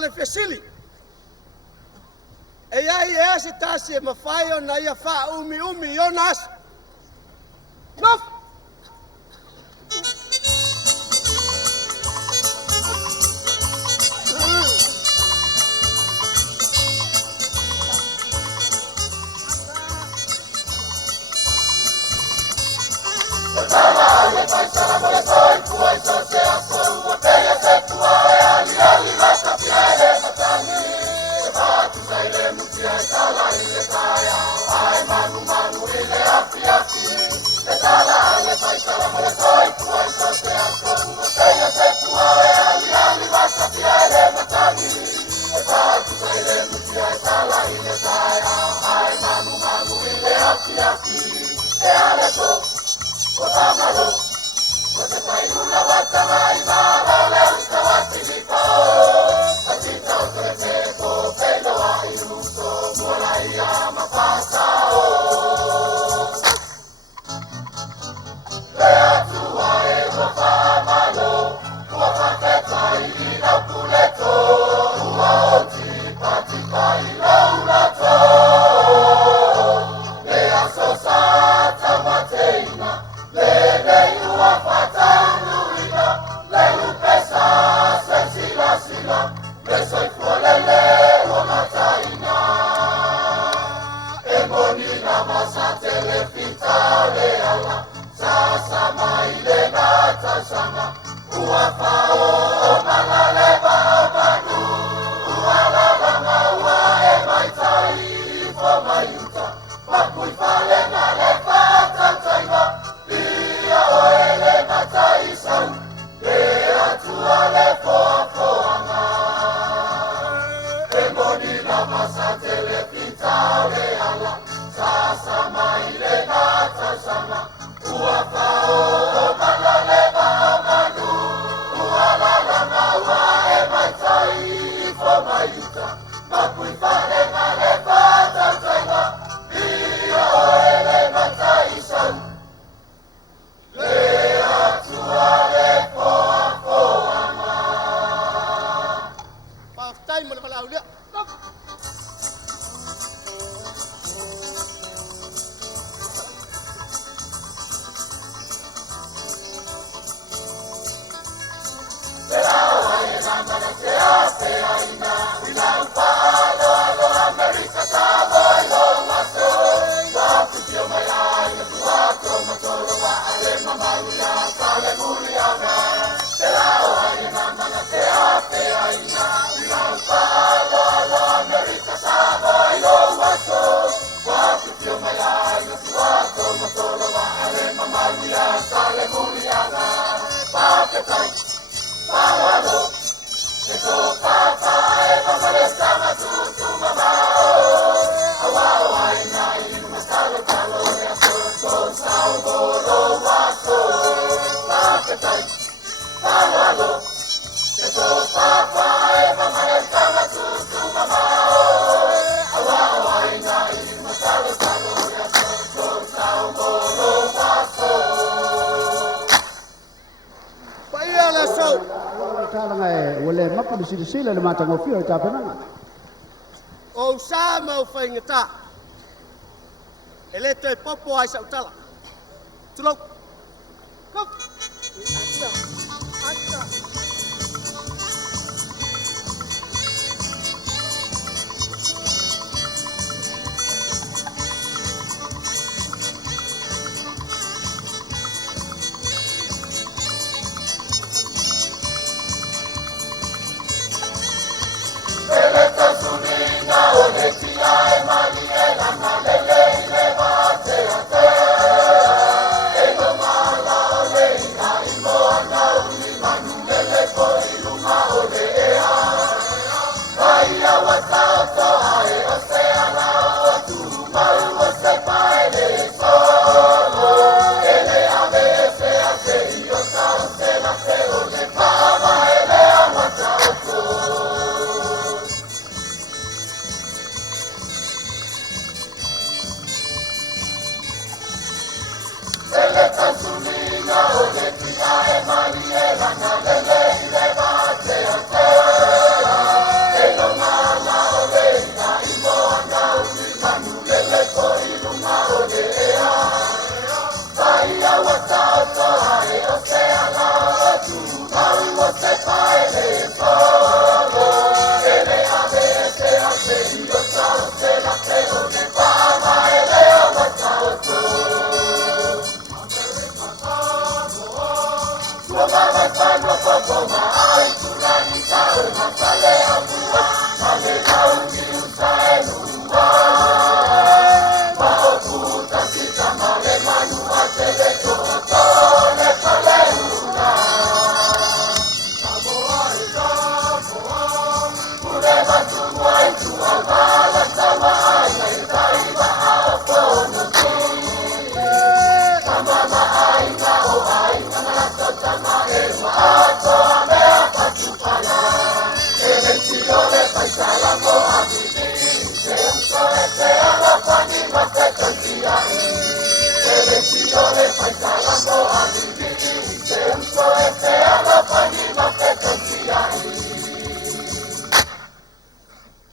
ole fesili. E ai e se tasi e mawhai o na ia wha umi Jonas. Nof! Sila le matangofio e tapenanga. O sa mau whaingata. E leto e popo ai sa utala. Tulou. Kom. Lele,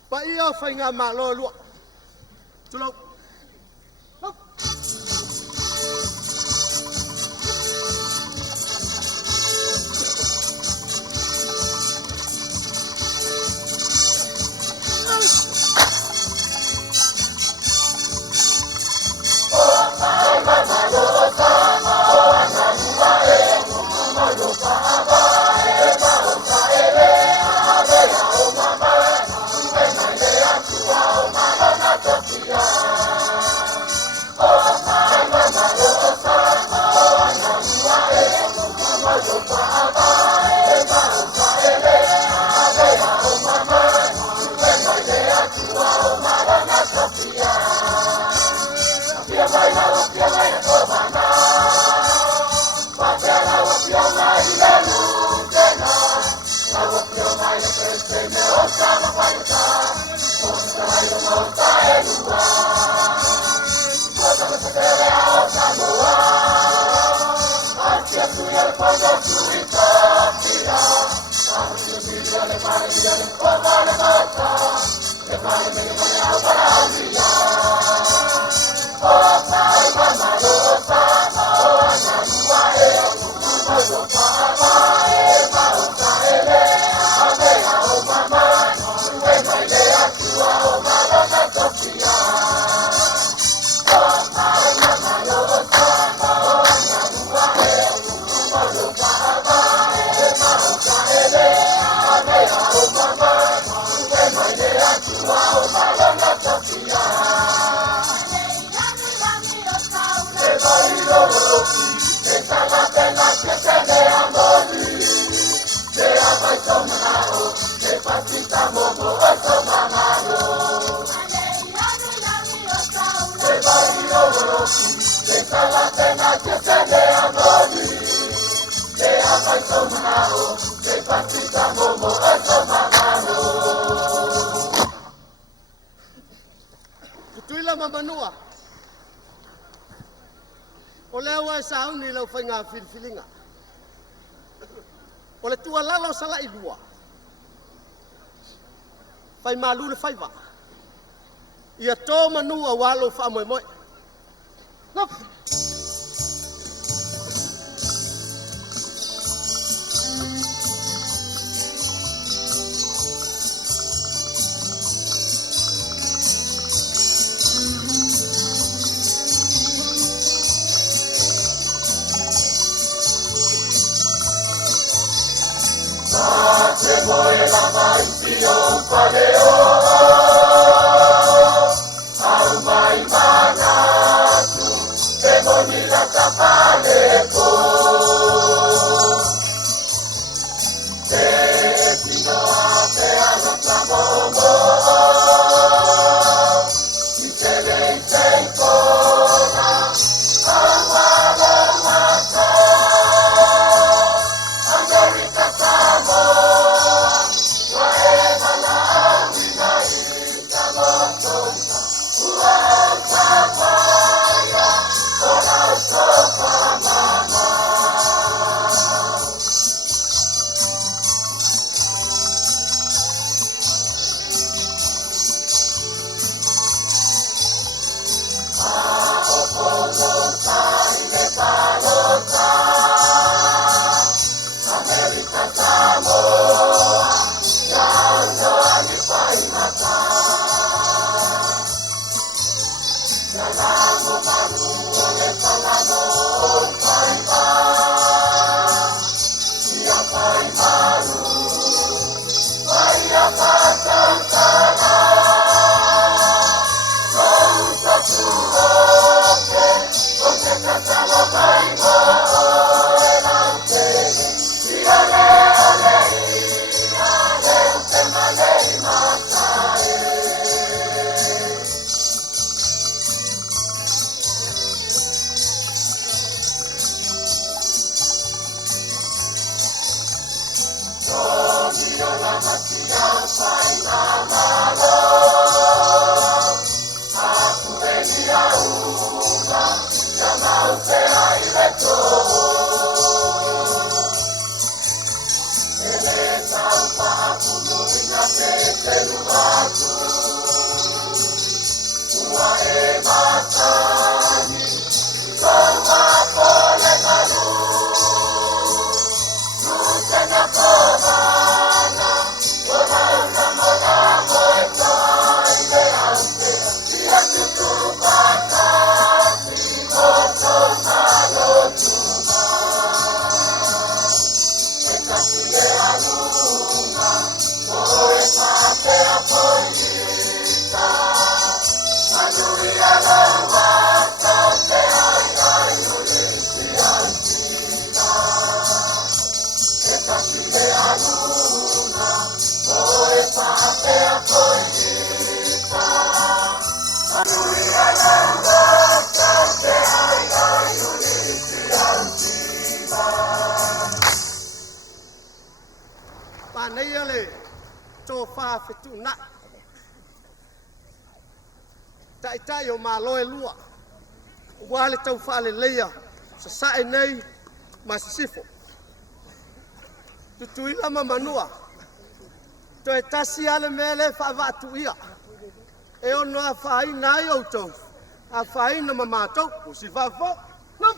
Pa ia fai ngā malo lua. Tulau. Lau. Tuila mamanua. O lea wa sa uni lau fai ngā filfilinga. O le tua lalo sala i lua. Fai malu le fai wa. Ia tō manua walo wha moe moe. Nop. Se muove la paisión paleo, al mai manatu, se moni la tapaleco. Se fino a te a nostra momo, si se le ancora, amaro mata, America Samo. nei ale to fa fitu na tai o malo e lua wale tau fa le leia sa sa nei masifo tu ila manua to e tasi ale mele fa va tu ia e ono a fa ina i o to a fa ina mama to o si va fo no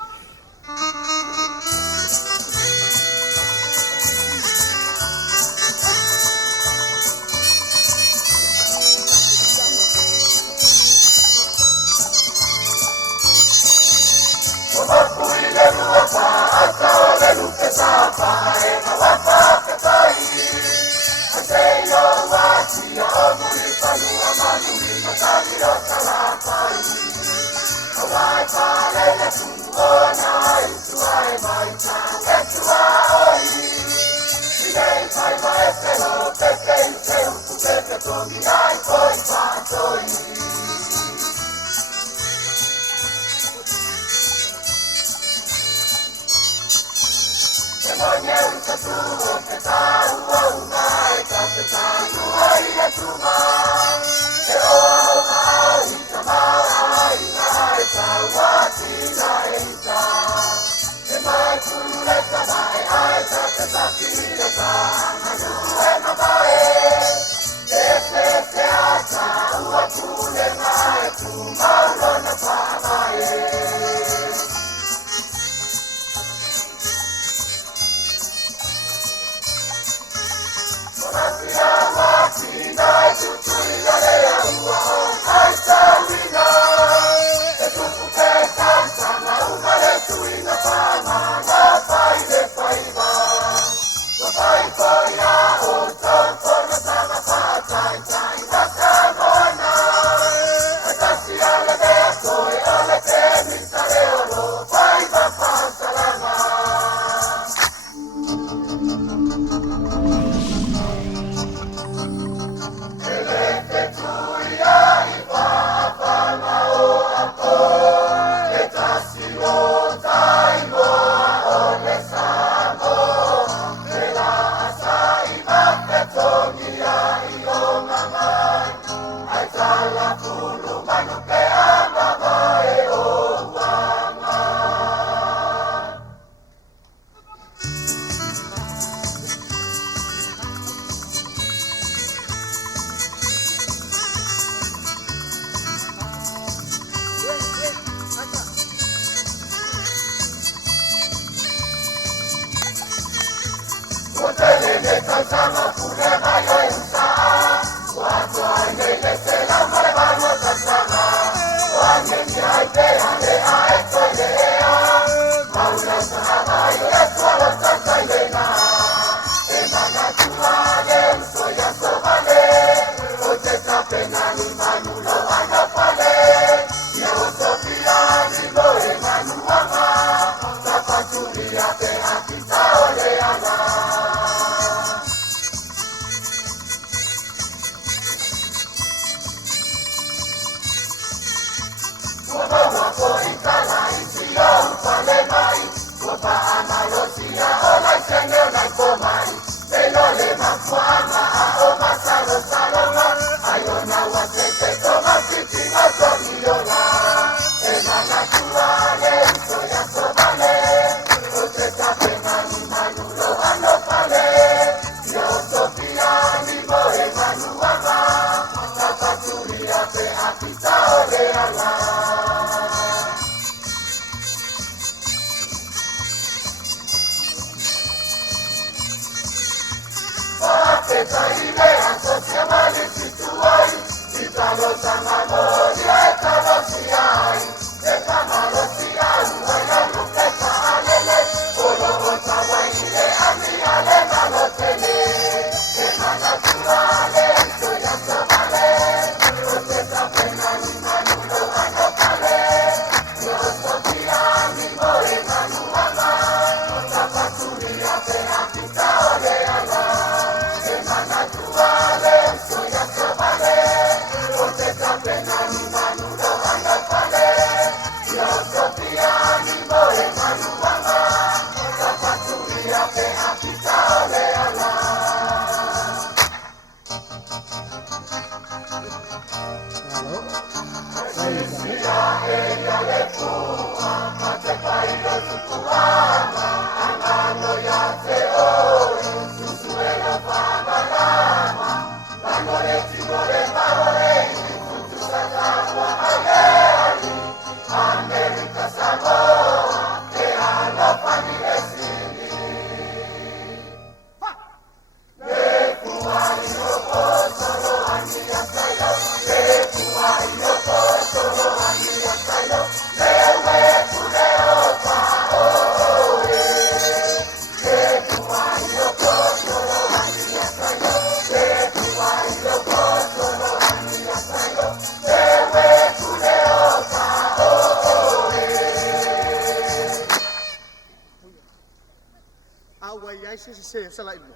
se sala ibu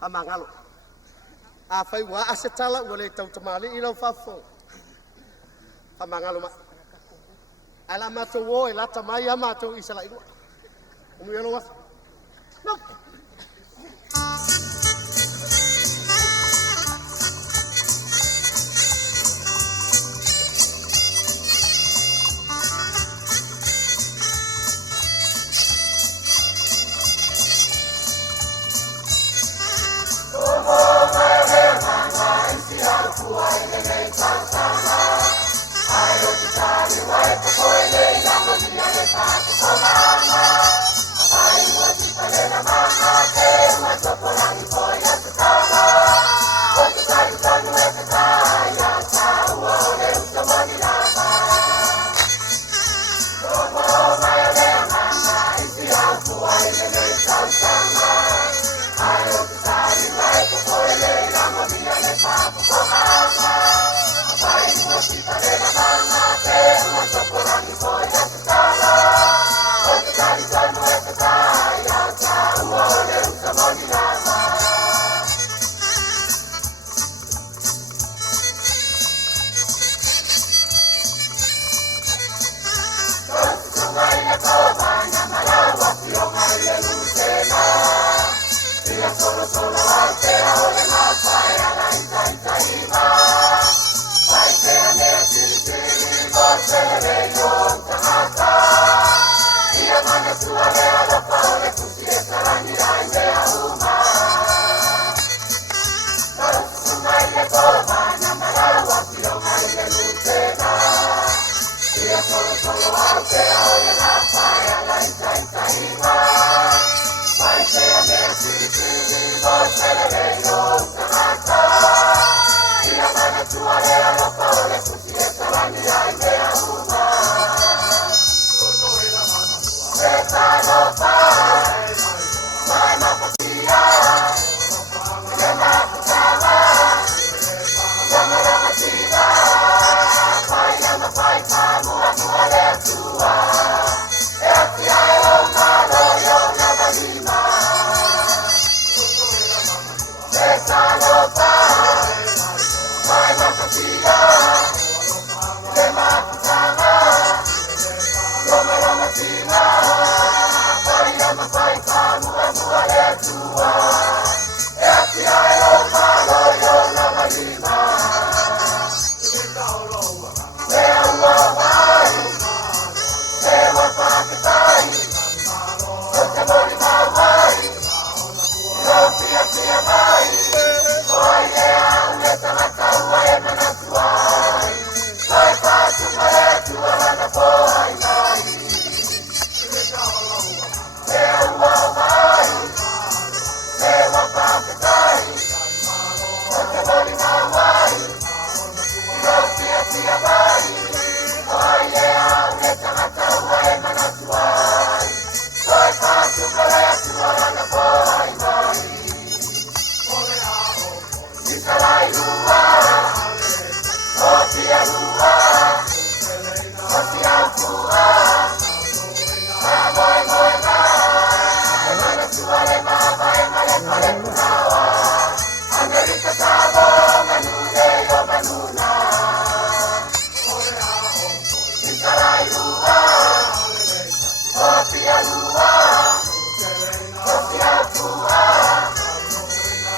amangalo a fai wa asetala wale tau tamali ilo fafo amangalo ma ala mato wo ela tamai amato isala ibu mu yelo was no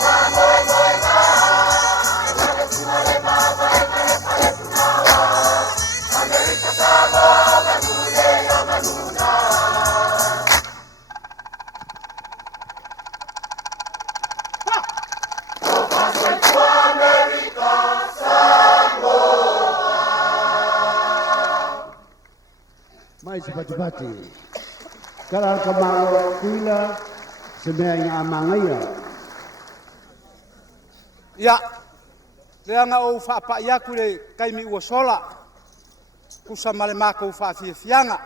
Vamos mai sepati-pati. Kala kamalo kuila semea inga amangaia. Ya, leanga o whaapa iaku le kaimi ua sola. Kusa male mako whaafia fianga.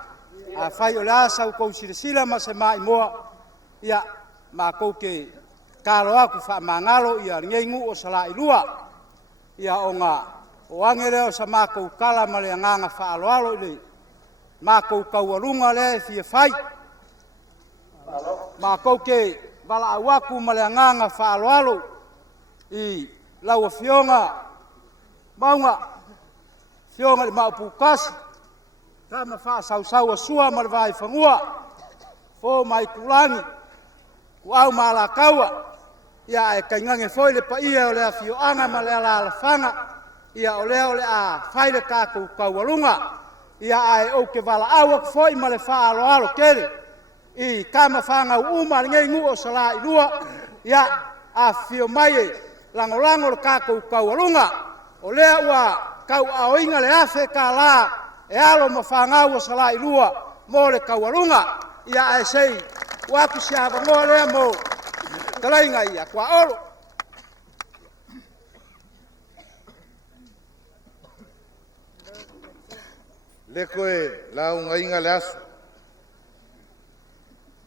A whai o le asa u kou sila ma se mai moa. Ia, ma kou ke karo aku wha mangalo ia ngengu o sala ilua. Ia o ngā o angereo sa mako kala male anganga wha aloalo le. Mako kauarunga le fia whai. Mako ke wala awaku male anganga wha aloalo. I laua fionga maunga fionga le maupukasi tama wha sau a sua ma le vai whangua fo mai kulangi ku au mala kaua ia e kaingange foi le pa ia o le afioanga ma le ala whanga ia o le a whaile kākou kauarunga ia ai o ke wala awak foi ma le wha alo kere i kama whanga uma ngei ngu o sala ilua ia a fio mai lango le kākou kauarunga, o lea ua kau aoinga le afe ka la, e alo ma whangau o sala ilua, mo le kauarunga, ia e sei, waku si awangoa lea mo, kalainga ia, kua olo. Le koe lau ngainga le aso,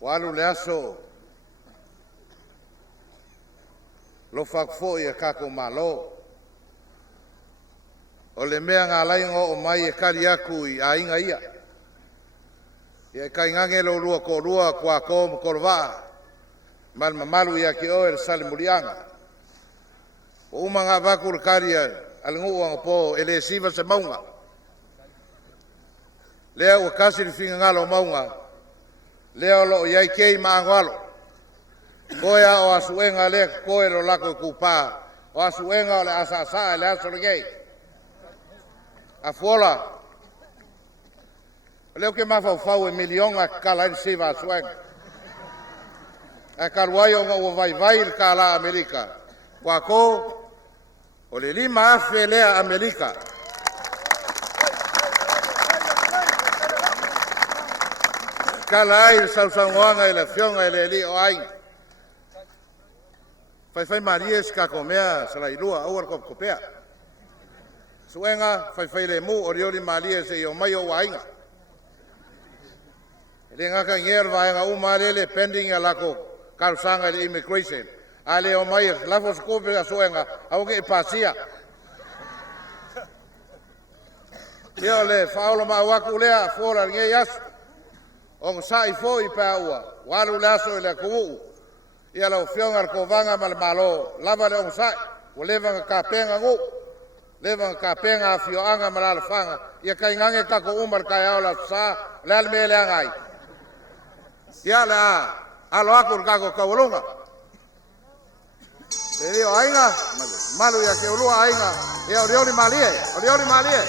walu le aso, lo whakfo i a kako malo. O le mea ngā laingo o mai e kari aku i a inga ia. I a kai ngange lo rua ko rua kua ko mo korwa. Mal mamalu i a ki o e sale murianga. O uma ngā waku le kari a lengu anga po e le siva se maunga. Lea ua kasi le finga ngalo maunga. Lea o lo o iai kei maangwalo. Koea o asuenga le koe lo lako kupa. O asuenga o le asa le aso le gei. A fuola. Leo ke mawhau e milionga kala in siva asuenga. A karuai o ngau vai il kala Amerika. Kwa ko o le lima afe lea Amerika. Kala ai sausangoanga i le fionga i le li o ainga. Fai maria ska komea sala ilua au ko kopea. Suenga fai le mu oriori maria se yo mai o wainga. Le ngaka nger vainga u malele pending ala ko kalsanga le immigration. Ale o mai la fos ko pe suenga au ke pasia. Yo le faulo ma waku lea fora nge yas. On sai foi pa ua. Walu laso le ku. Ia lau fionga ko vanga mal malo lava le on sai o leva ka penga ngo leva ka penga fio anga mal fanga ia kai ngange ka ko umar kai ala sa lal mele ngai ia la alo akur ka ko kawlunga le rio ainga malu ia ke ulua ainga ia oriori malie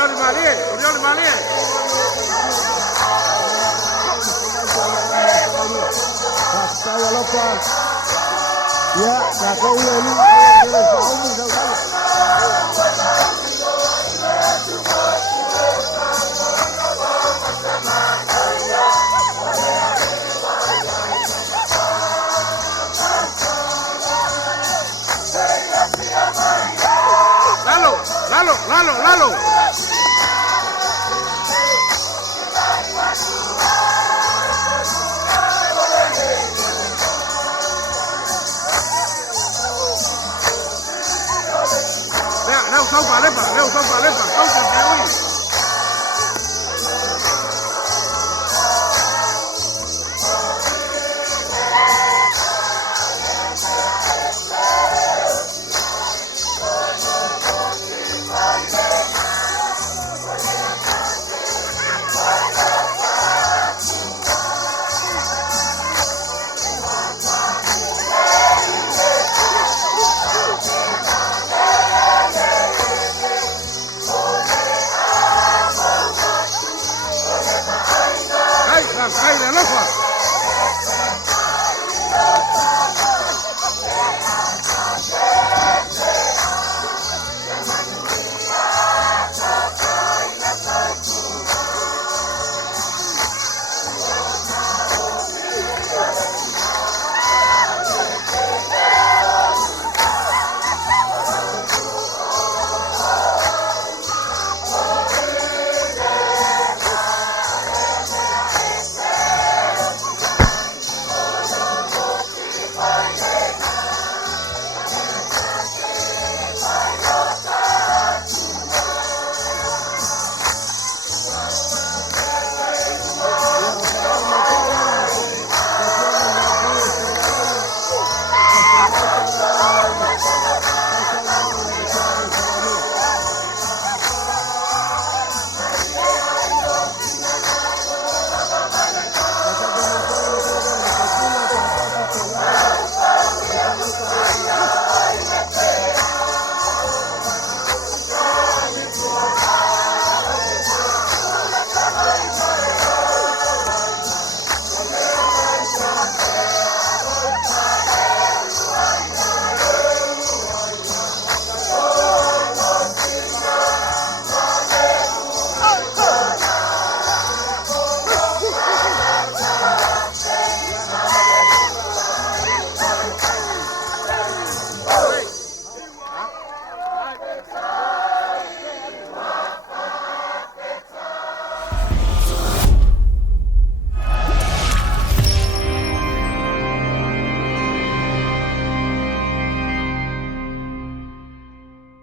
Oriol Malie. Saya lupa. Ya, saya kau ini. Lalo. Leo, saupa, lepa, saupa, lepa,